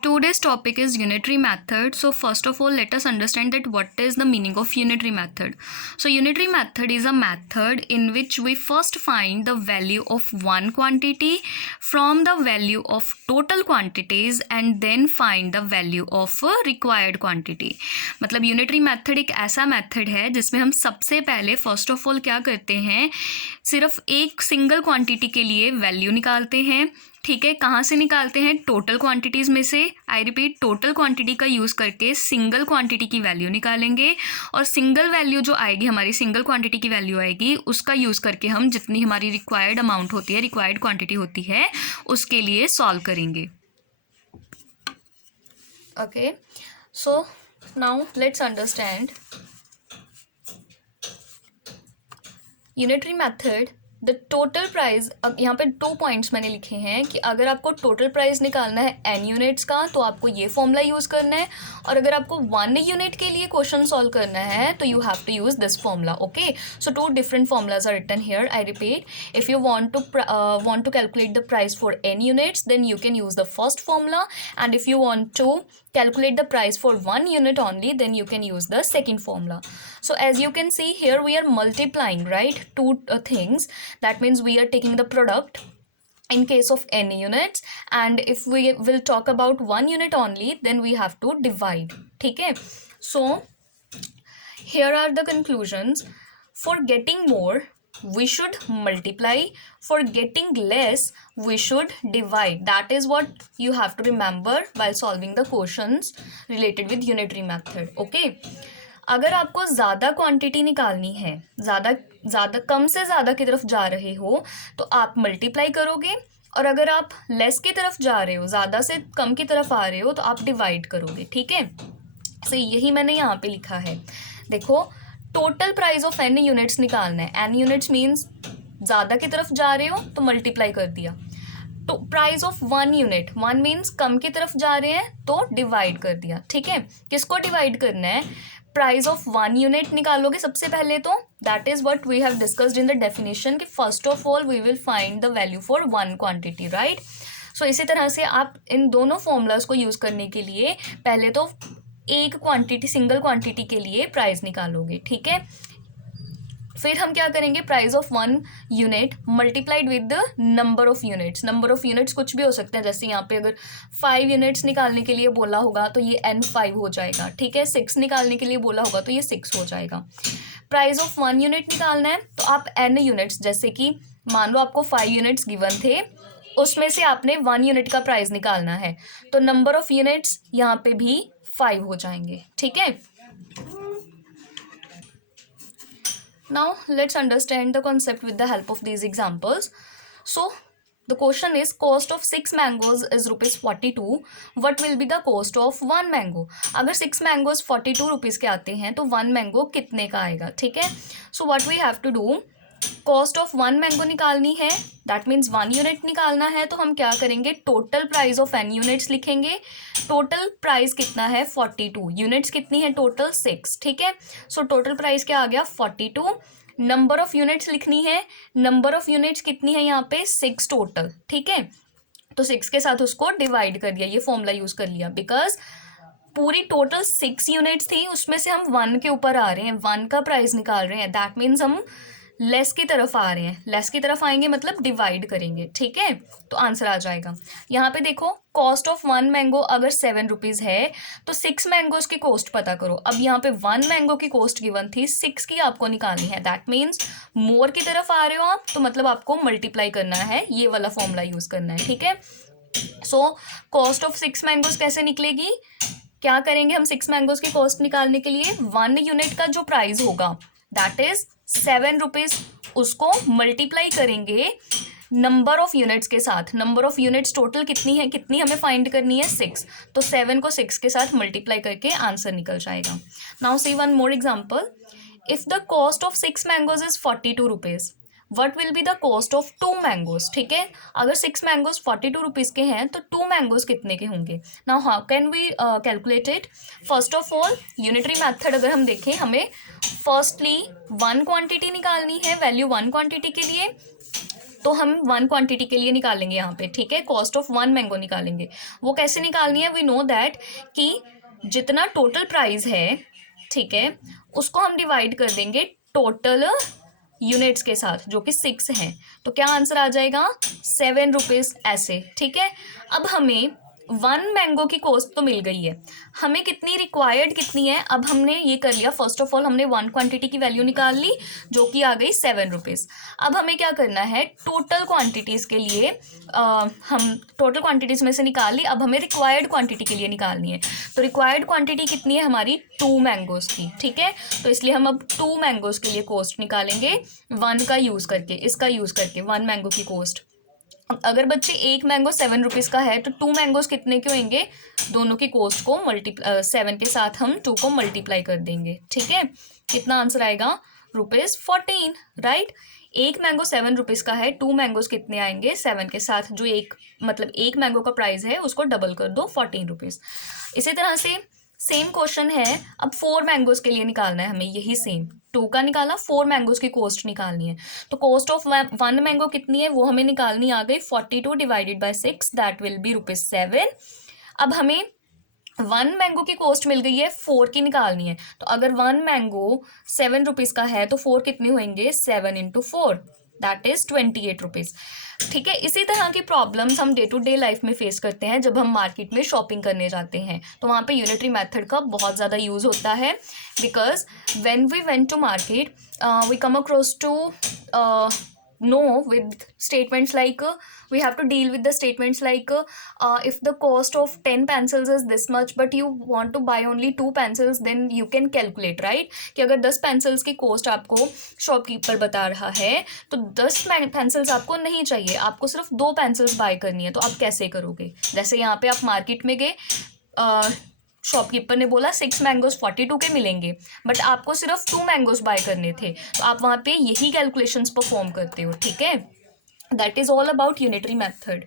Today's topic is unitary method. So first of all, let us understand that what is the meaning of unitary method. So unitary method is a method in which we first find the value of one quantity from the value of total quantities and then find the value of a required quantity. मतलब unitary method एक ऐसा method है जिसमें हम सबसे पहले first of all क्या करते हैं, सिर्फ एक सिंगल क्वांटिटी के लिए वैल्यू निकालते हैं. ठीक है, कहाँ से निकालते हैं? टोटल क्वांटिटीज़ में से. आई रिपीट, टोटल क्वांटिटी का यूज़ करके सिंगल क्वांटिटी की वैल्यू निकालेंगे और सिंगल वैल्यू जो आएगी, हमारी सिंगल क्वांटिटी की वैल्यू आएगी, उसका यूज़ करके हम जितनी हमारी रिक्वायर्ड अमाउंट होती है, रिक्वायर्ड क्वांटिटी होती है, उसके लिए सॉल्व करेंगे. Okay, so now let's understand unitary method. The total price, अब यहाँ पे 2 पॉइंट्स मैंने लिखे हैं कि अगर आपको टोटल प्राइस निकालना है n यूनिट्स का तो आपको ये फॉर्मूला यूज़ करना है, और अगर आपको 1 यूनिट के लिए क्वेश्चन सॉल्व करना है तो you have to use this formula. Okay, so 2 different formulas are written here. I repeat, if you want to calculate the price for n units then you can use the first formula, and if you want to calculate the price for 1 unit only, then you can use the second formula. So as you can see here, we are multiplying, right, two things. That means we are taking the product in case of n units, and if we will talk about 1 unit only, then we have to divide. ठीक है, so here are the conclusions. For getting more, we should multiply. For getting less, we should divide. That is what you have to remember while solving the questions related with unitary method. Okay, अगर आपको ज़्यादा quantity निकालनी है, ज़्यादा कम से ज़्यादा की तरफ जा रहे हो तो आप मल्टीप्लाई करोगे, और अगर आप लेस की तरफ जा रहे हो, ज़्यादा से कम की तरफ आ रहे हो, तो आप डिवाइड करोगे. ठीक है, तो यही मैंने यहाँ पे लिखा है. देखो, total price of n units निकालना है. n यूनिट्स मीन्स ज़्यादा की तरफ जा रहे हो तो मल्टीप्लाई कर दिया. तो प्राइस ऑफ 1 यूनिट, 1 मीन्स कम की तरफ जा रहे हैं तो डिवाइड कर दिया. ठीक है, किसको डिवाइड करना है? प्राइस ऑफ 1 यूनिट निकालोगे सबसे पहले, तो that is what we have discussed in the definition कि first of all we will find the value for 1 quantity, right. So इसी तरह से आप इन दोनों फॉर्मूलाज को यूज़ करने के लिए पहले तो एक क्वांटिटी, सिंगल क्वांटिटी के लिए प्राइस निकालोगे. ठीक है, फिर हम क्या करेंगे? Price of 1 unit multiplied with the number of units. Number of units कुछ भी हो सकता है, जैसे यहाँ पे अगर 5 यूनिट्स निकालने के लिए बोला होगा तो ये n5 हो जाएगा. ठीक है, 6 निकालने के लिए बोला होगा तो ये 6 हो जाएगा. प्राइस ऑफ 1 यूनिट निकालना है तो आप n यूनिट्स, जैसे कि मान लो आपको 5 यूनिट्स गिवन थे, उसमें से आपने 1 यूनिट का प्राइस निकालना है, तो नंबर ऑफ यूनिट्स यहाँ पे भी 5 हो जाएंगे. ठीक है, now let's understand the concept with the help of these examples. So the question is, cost of 6 mangoes is rupees 42. What will be the cost of 1 mango? अगर 6 mangoes 42 रुपीज़ के आते हैं तो 1 mango कितने का आएगा? ठीक है, so what we have to do, cost of 1 mango निकालनी है, दैट मीन्स 1 यूनिट निकालना है. तो हम क्या करेंगे? Total price of n units लिखेंगे. टोटल प्राइस कितना है? 42. यूनिट्स कितनी है टोटल? 6. ठीक है, सो टोटल प्राइस क्या आ गया? 42. नंबर ऑफ यूनिट्स लिखनी है. नंबर ऑफ यूनिट्स कितनी है यहाँ पे? 6 टोटल. ठीक है, तो 6 के साथ उसको डिवाइड कर दिया, ये फॉर्मूला यूज कर लिया, बिकॉज पूरी टोटल 6 यूनिट्स थी, उसमें से हम 1 के ऊपर आ रहे हैं, 1 का प्राइस निकाल रहे हैं. दैट मीन्स हम लेस की तरफ आ रहे हैं. लेस की तरफ आएंगे मतलब डिवाइड करेंगे. ठीक है, तो आंसर आ जाएगा. यहाँ पे देखो, कॉस्ट ऑफ 1 मैंगो अगर 7 रुपीज़ है तो 6 मैंगोज की कॉस्ट पता करो. अब यहाँ पे 1 मैंगो की कॉस्ट गिवन थी, 6 की आपको निकालनी है. दैट मीन्स मोर की तरफ आ रहे हो आप, तो मतलब आपको मल्टीप्लाई करना है, ये वाला फॉर्मूला यूज़ करना है. ठीक है, सो कॉस्ट ऑफ 6 मैंगोज कैसे निकलेगी? क्या करेंगे हम 6 मैंगोज की कॉस्ट निकालने के लिए? 1 यूनिट का जो प्राइस होगा दैट इज 7 रुपीज़, उसको मल्टीप्लाई करेंगे नंबर ऑफ यूनिट्स के साथ. नंबर ऑफ यूनिट्स टोटल कितनी है, कितनी हमें फाइंड करनी है? 6. तो 7 को 6 के साथ मल्टीप्लाई करके आंसर निकल जाएगा. Now see one more example. If the cost of 6 mangoes is 42 rupees, what will be the cost of 2 mangoes? ठीक है, अगर 6 मैंगोज 42 रुपीज़ के हैं तो 2 मैंगोज कितने के होंगे? Now how can we calculate it? First of all, unitary method अगर हम देखें, हमें फर्स्टली 1 क्वांटिटी निकालनी है, वैल्यू 1 क्वांटिटी के लिए. तो हम वन क्वांटिटी के लिए निकालेंगे यहाँ पे, ठीक है, कॉस्ट ऑफ वन मैंगो निकालेंगे। वो कैसे निकालनी है, वी नो दैट कि जितना टोटल प्राइस है, ठीक है, उसको हम डिवाइड कर देंगे टोटल यूनिट्स के साथ जो कि 6 हैं। तो क्या आंसर आ जाएगा, 7 रुपीज़ ऐसे, ठीक है। अब हमें वन मैंगो की कॉस्ट तो मिल गई है, हमें कितनी रिक्वायर्ड कितनी है, अब हमने ये कर लिया। फर्स्ट ऑफ ऑल हमने वन क्वांटिटी की वैल्यू निकाल ली जो कि आ गई 7 रुपीज़। अब हमें क्या करना है, टोटल क्वांटिटीज़ के लिए हम टोटल क्वांटिटीज़ में से निकाल ली, अब हमें रिक्वायर्ड क्वांटिटी के लिए निकालनी है। तो रिक्वायर्ड क्वांटिटी कितनी है हमारी, 2 मैंगोज़ की, ठीक है। तो इसलिए हम अब 2 मैंगोज़ के लिए कॉस्ट निकालेंगे वन का यूज़ करके, इसका यूज़ करके वन मैंगो की कॉस्ट। अगर बच्चे एक मैंगो 7 रुपीज़ का है तो 2 मैंगोज कितने के होंगे, दोनों की कॉस्ट को 7 के साथ हम 2 को मल्टीप्लाई कर देंगे, ठीक है। कितना आंसर आएगा, ₹14, राइट। एक मैंगो 7 रुपीज़ का है, 2 मैंगोज कितने आएंगे, 7 के साथ जो एक मैंगो का प्राइस है उसको डबल कर दो, 14 रुपीज़। इसी तरह से सेम क्वेश्चन है, अब 4 मैंगोज के लिए निकालना है हमें, यही सेम 2 का निकाला, 4 मैंगोज की कॉस्ट निकालनी है। तो कॉस्ट ऑफ वन मैंगो कितनी है वो हमें निकालनी आ गई, 42 divided by 6 that will be ₹7। अब हमें वन मैंगो की कॉस्ट मिल गई है, 4 की निकालनी है। तो अगर वन मैंगो 7 रुपीज़ का है तो 4 कितने होंगे, 7 इंटू 4 दैट इज़ 28 रुपीज़, ठीक है। इसी तरह की प्रॉब्लम्स हम डे टू डे लाइफ में फेस करते हैं जब हम मार्केट में शॉपिंग करने जाते हैं, तो वहाँ पे यूनिटरी मेथड का बहुत ज़्यादा यूज़ होता है। Because when we went to market we come across to no with statements like we have to deal with the statements like if the cost of 10 pencils is this much but you want to buy only 2 pencils then you can calculate, right, कि अगर 10 pencils की cost आपको shopkeeper बता रहा है तो 10 pencils आपको नहीं चाहिए, आपको सिर्फ 2 पेंसिल्स बाय करनी है, तो आप कैसे करोगे। जैसे यहाँ पे आप मार्केट में गए, शॉपकीपर ने बोला 6 मैंगोज 42 के मिलेंगे बट आपको सिर्फ 2 मैंगोज बाय करने थे, तो आप वहाँ पे यही कैलकुलेशंस परफॉर्म करते हो, ठीक है। That is all about unitary method.